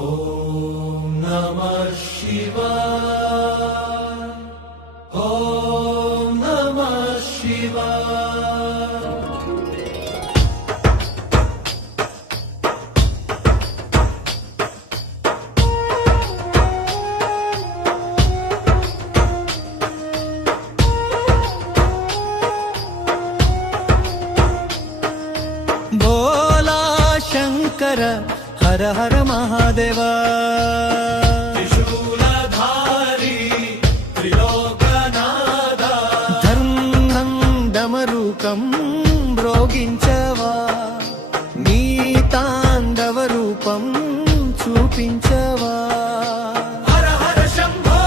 ఓం నమః శివాయ. ఓం నమః శివాయ. భోలా శంకర హర హర మహాదేవా. త్రిశూలధారి త్రిలోకనాథ ధర్మం డమరూకం మ్రోగించవా, నీ తాండవ రూపం చూపించవా. హర హర శంభో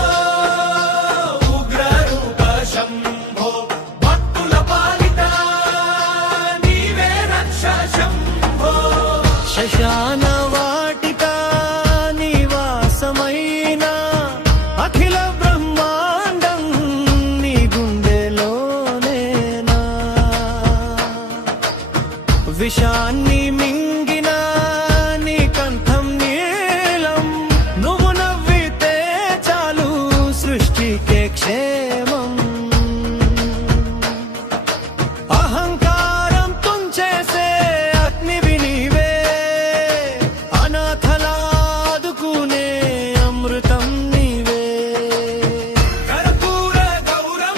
ఉగ్రరూప శంభో భక్తుల పాలిట నీవే రక్ష శంభో. శశాన వాటిక నివాసమైన అఖిల బ్రహ్మాండం నీ గుండెలోనేనా. విషాన్ని మింగిన నీ కంఠం నీలం, నువ్వు నవ్వితే చాలు సృష్టికే క్షేమం. అహంకారం తుంచేసే అగ్నివి నీవే, అనాథలాదుకునే అమృతం నీవే. కర్పూర గౌరం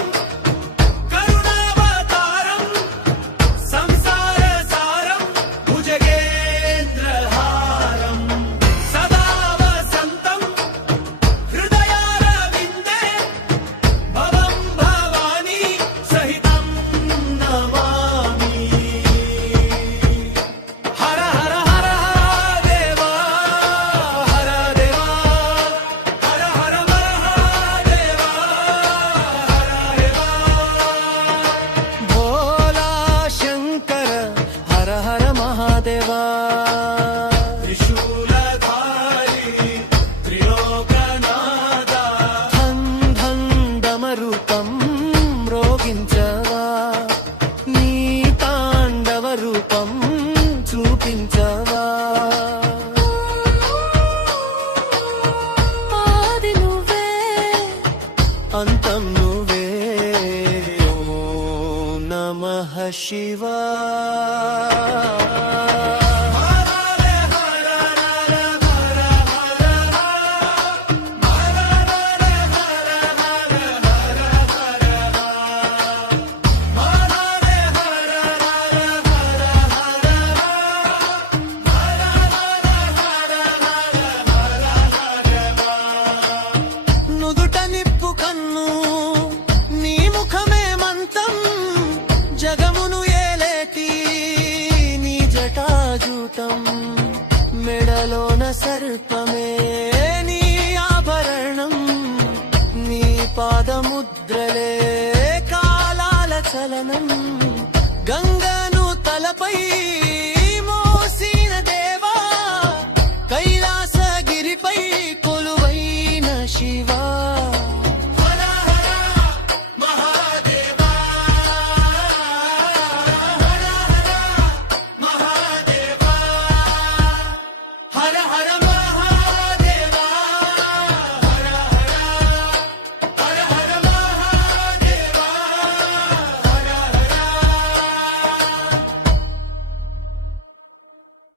కరుణావతారం సంసార సారం భుజగేంద్రహారం సదా వసంతం హృదయార విందే భవం భవాని సహితం నమామి. హర హర హర దేవా హర దేవా హర హర మహాదేవా హర దేవా. భోలా శంకర హర హర మహాదేవా. త్రిశూలధారి త్రిలోకనాథ ధన్ ధన్ డమరూపం మ్రోగించవా, నీ తాండవ రూపం చూపించవా. ఆది నువ్వే అంతం నువ్వే. ఓం నమః శివాయ. నుదుట నిప్పు కన్ను నీ ముఖమే మంతం, జగమును ఏలేటి నీ జటాజూటం. మెడలోన సర్పమే నీ ఆభరణం, నీ పాదముద్రలే కాలాల చలనం. గంగను తలపై